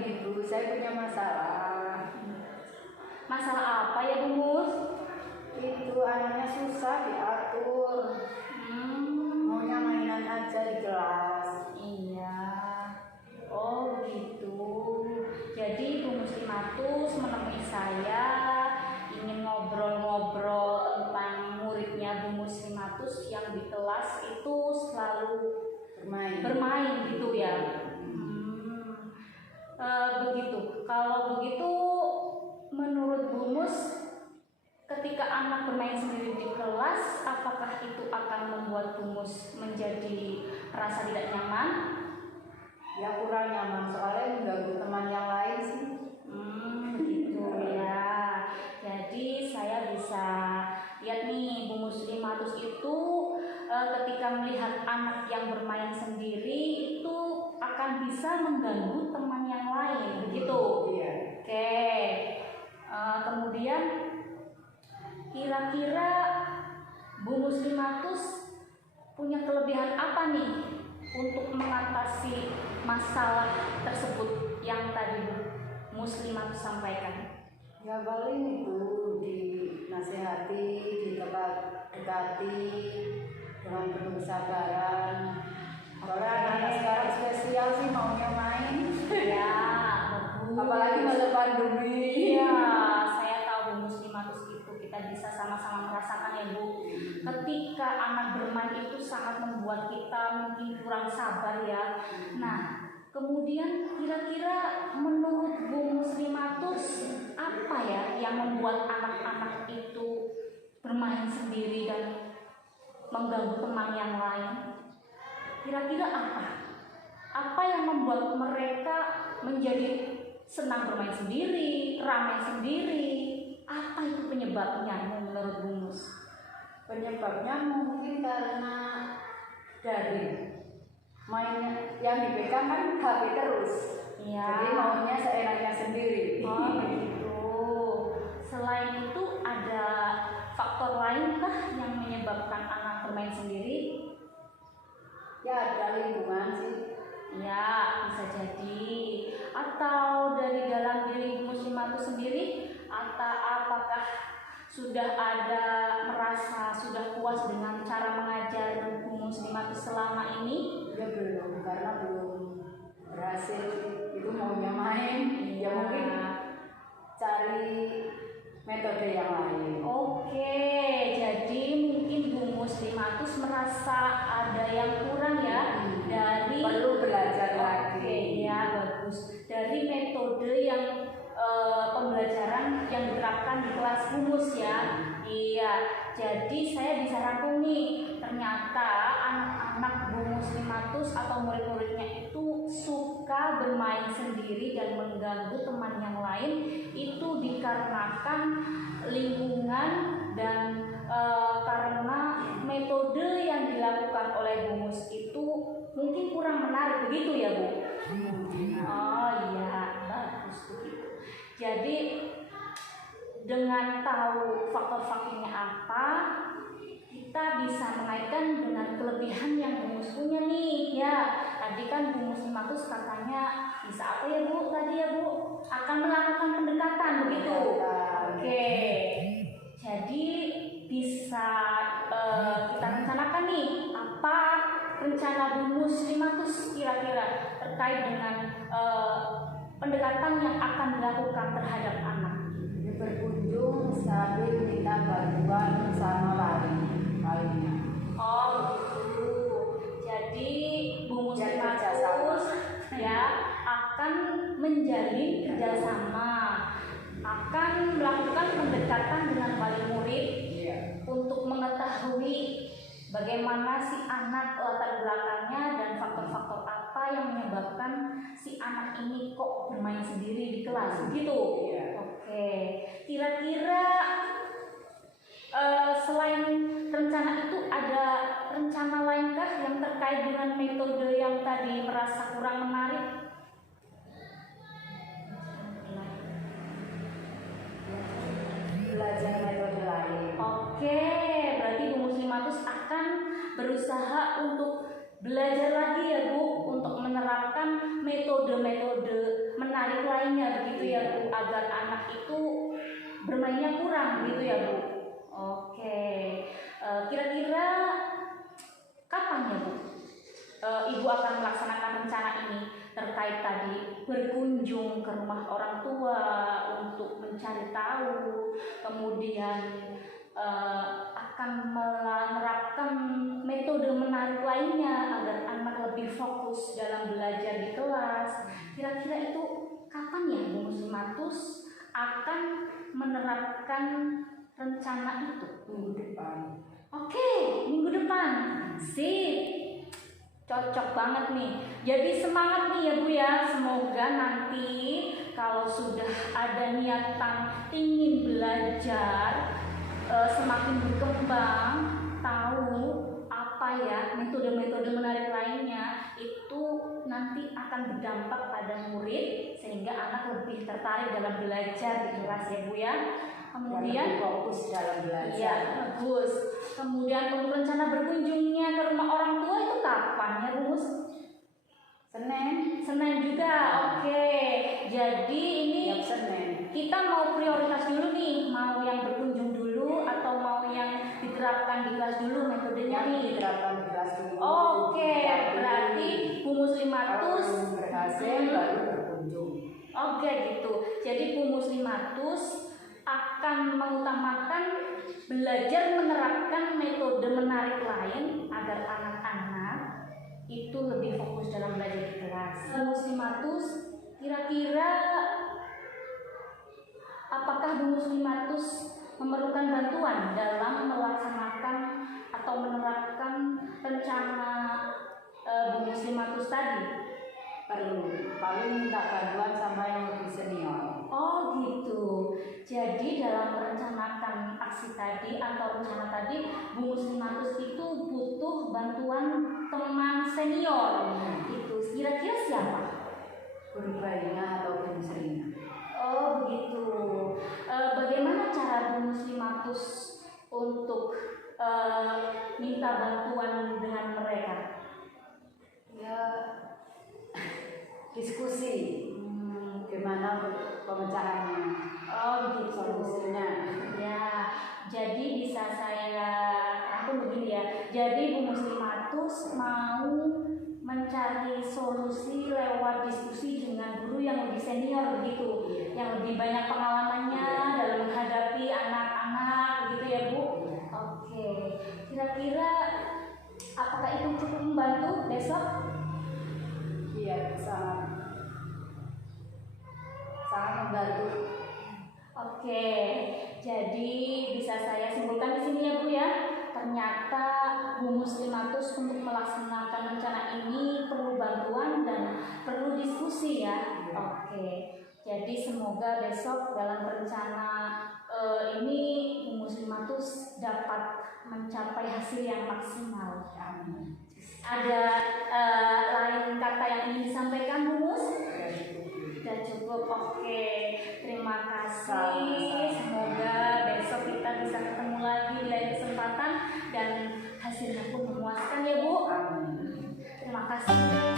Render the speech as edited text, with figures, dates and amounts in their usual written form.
gini Bu, saya punya masalah. Masalah apa ya Bu Mus? Itu anaknya susah diatur. Maunya mainan aja di kelas. Iya. Oh gitu. Jadi Bu Muslimatus menemui saya ingin ngobrol-ngobrol tentang muridnya Bu Muslimatus yang di kelas itu selalu bermain gitu ya. Begitu. Kalau begitu, menurut Bu Mus, ketika anak bermain sendiri di kelas, apakah itu akan membuat Bu Mus menjadi rasa tidak nyaman? Ya kurang nyaman, soalnya mengganggu teman yang lain sih. Begitu ya. Jadi saya bisa lihat nih, Bu Muslimatus itu ketika melihat anak yang bermain sendiri itu akan bisa mengganggu teman yang lain, begitu? Iya. Oke. Kemudian kira-kira Bu Muslimatus punya kelebihan apa nih untuk mengatasi masalah tersebut yang tadi Bu Muslimatus sampaikan? Ya paling itu dinasihati, dekati dengan penuh kesabaran. Soalnya anak sekarang spesial sih maunya main. Ya, bagus. Apalagi masa pandemi. Iya, saya tahu Bu Muslimatus itu kita bisa sama-sama merasakan ya Bu. Ketika anak bermain itu sangat membuat kita mungkin kurang sabar ya. Nah, kemudian kira-kira menurut Bu Muslimatus apa ya yang membuat anak-anak itu bermain sendiri dan mengganggu teman yang lain? Kira-kira apa? Apa yang membuat mereka menjadi senang bermain sendiri, ramai sendiri? Apa itu penyebabnya menurut Bu Mus? Penyebabnya mungkin karena dari mainnya yang dipegang kan HP terus. Ya. Jadi maunya seenaknya sendiri. Oh begitu. Selain itu ada faktor lainkah yang menyebabkan anak bermain sendiri? Ya ada lingkungan sih. Ya bisa jadi. Atau dari dalam diri Bu Muslimatus sendiri, atau apakah sudah ada merasa sudah puas dengan cara mengajar Bu Muslimatus selama ini? Ya belum, karena belum berhasil. Itu maunya main. Ya mungkin cari metode yang lain. Oke, jadi mungkin Bu Muslimatus merasa ada yang kurang ya dari perlu belajar lagi. Oke, ya bagus. Dari metode yang pembelajaran yang diterapkan di kelas humus ya. Iya, jadi saya bisa rangkum nih, ternyata anak-anak Bu Muslimatus atau murid-muridnya itu suka bermain sendiri dan mengganggu teman yang lain itu dikarenakan lingkungan dan karena metode yang dilakukan oleh Bu Mus itu mungkin kurang menarik, begitu ya Bu? Oh iya, bagus begitu. Jadi dengan tahu faktor-faktornya apa, kita bisa mengaitkan dengan kelebihan yang Bu Mus punya nih. Ya, tadi kan Bu Muslimatus katanya bisa apa ya Bu? Tadi ya Bu akan melakukan pendekatan, begitu. Oke. Jadi bisa kita rencanakan nih apa rencana Bu Muslimatus kira-kira terkait dengan pendekatan yang akan dilakukan terhadap anak. Berkunjung sambil minta bantuan sama lainnya. Oh gitu. Jadi Bu Muslimatus ya akan menjalin kerjasama, akan melakukan pendekatan dengan wali murid untuk mengetahui bagaimana si anak latar belakangnya dan faktor-faktor apa yang menyebabkan si anak ini kok bermain sendiri di kelas, begitu? Oke, kira-kira selain rencana itu ada rencana lainkah yang terkait dengan metode yang tadi merasa kurang menarik? Belajar metode lain. Oke, berarti Bu Muslimatus akan berusaha untuk belajar lagi ya Bu, untuk menerapkan metode-metode menarik menarik lainnya begitu ya Bu, agar anak itu bermainnya kurang gitu ya Bu. Oke, kira-kira kapan ya Bu Ibu akan melaksanakan rencana ini terkait tadi berkunjung ke rumah orang tua untuk mencari tahu, kemudian akan menerapkan metode menarik lainnya agar anak lebih fokus dalam belajar di kelas. Kira-kira itu kapan ya Bu Muslimatus akan menerapkan rencana itu? Minggu depan. Oke, minggu depan. Sip. Cocok banget nih. Jadi semangat nih ya Bu ya. Semoga nanti kalau sudah ada niatan ingin belajar, semakin berkembang, tahu apa ya metode-metode menarik lainnya, itu nanti akan berdampak pada murid sehingga anak lebih tertarik dalam belajar di kelas ya Bu ya. Kemudian fokus dalam belajar. Iya, bagus. Kemudian untuk rencana berkunjungnya ke rumah orang tua itu kapan ya Bu Mus? Senin juga. Oke. Jadi ini Senin. kita mau prioritas dulu nih, mau yang berkunjung dulu atau mau yang diterapkan di kelas dulu metodenya nih? Diterapkan di kelas dulu. Oke, berarti Bu Muslimatus berhasil baru berkunjung. Oke gitu. Jadi Bu Muslimatus akan mengutamakan belajar menerapkan metode menarik lain agar anak-anak itu lebih fokus dalam belajar di kelas. Bu Muslimatus, kira-kira apakah Bu Muslimatus memerlukan bantuan dalam melaksanakan atau menerapkan rencana Bu Muslimatus tadi? Perlu, paling minta bantuan sama yang lebih senior. Oh gitu. Jadi dalam merencanakan aksi tadi atau rencana tadi, Bu Muslimatus itu butuh bantuan teman senior. Itu kira-kira siapa? Guru bayinya atau guru serinya. Oh begitu. Bagaimana cara Bu Muslimatus untuk minta bantuan dengan mereka? Ya, diskusi. Gimana pemecahannya? Oh begitu. Solusinya. Ya, jadi bisa saya rangkum begini ya. Jadi Bu Muslimatus mau mencari solusi lewat diskusi dengan guru yang lebih senior begitu, yang lebih banyak pengalamannya dalam menghadapi anak-anak begitu ya Bu. Oke, kira-kira apakah itu cukup membantu besok? Iya, sangat membantu. Oke, jadi bisa saya simpulkan di sini ya Bu ya. Ternyata Bu Muslimatus untuk melaksanakan rencana ini perlu bantuan dan perlu diskusi ya. Oke, jadi semoga besok dalam rencana ini Bu Muslimatus dapat mencapai hasil yang maksimal. Ada lain kata yang ingin disampaikan Bu Mus? Sudah cukup. Oke, terima kasih. Semoga besok kita bisa ketemu lagi di lain kesempatan dan hasilnya pun memuaskan ya Bu. Terima kasih.